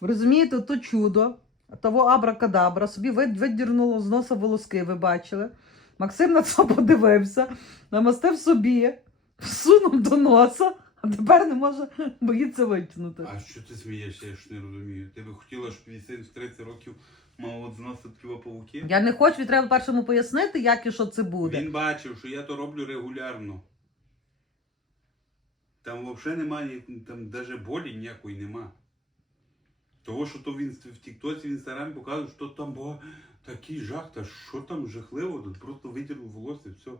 Розумієте, то чудо, того абракадабра, собі вид- видірнуло з носа волоски, ви бачили. Максим на це подивився, намастив собі, всунув до носа, а тепер не може, боїться витягнути. А що ти смієшся, я ж не розумію. Ти би хотіла, щоб твій син в 30 років мав от зносити такі павуки? Я не хочу, треба першому пояснити, як і що це буде. Він бачив, що я то роблю регулярно. Там взагалі немає, там навіть болі ніякої нема. Того, що то він в Тіктоці, в інстаграмі показує, що там був такий жах, та що там жахливо, тут просто витягнув волосся, все.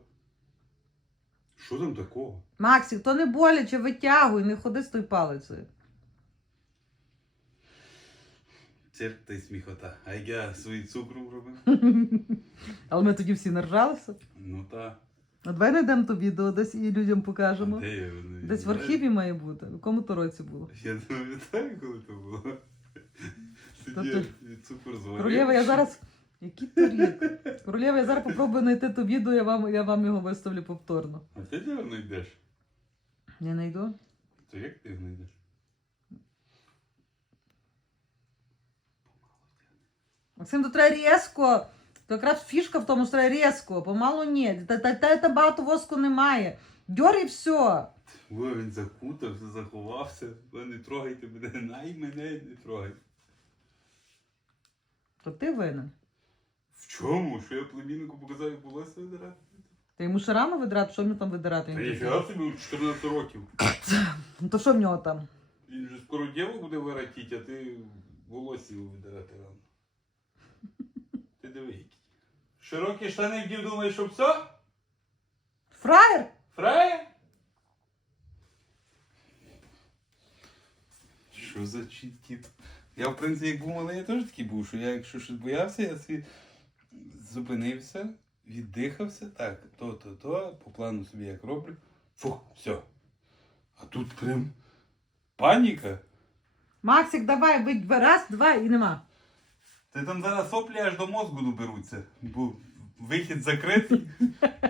Що там такого? Максик, то не боляче, витягуй, не ходи з тою палицею. Цирк та й сміхота. А як я свої цукру робив? Але ми тоді всі наржалися. Ну та. А давай знайдемо то відео десь і людям покажемо. Де я? Десь в архіві має бути. В якому то році було? Я не пам'ятаю, коли це було. Я цукор зварив. Королєва, я зараз. Який то рік? Королєва, я зараз попробую знайти то відео, я вам, я вам його виставлю повторно. А ти де воно йдеш? Не знайду. То як ти знайдеш? Максим, то треба різко. То якраз фішка в тому, що треба різко. Помалу ні. Та, та, та, та багато воску немає. Дьор і все. О, він закутався, заховався. Ви не трогайте мене, най мене не трогайте. То ти винен. В чому? Що я племіннику показав, як волосся видирати? Ти йому ще рано видирати, що в нього там видирати? Та ніфіга собі 14 років. Ну то що в нього там? Він же скоро діву буде воротити, а ти волосся його видирати рано. Ти диви який. Широкі штани вдів, думаєш, що все? Фраєр? Фраєр? Що за чіткіт? Я, в принципі, як був малий, я теж такий був, що я, якщо щось боявся, я собі зупинився, віддихався, так, то, то, то, по плану собі як роблю. Фух, все. А тут прям паніка. Максик, давай, вийдь раз, два і нема. Ти там зараз соплі аж до мозку доберуться, бо вихід закритий.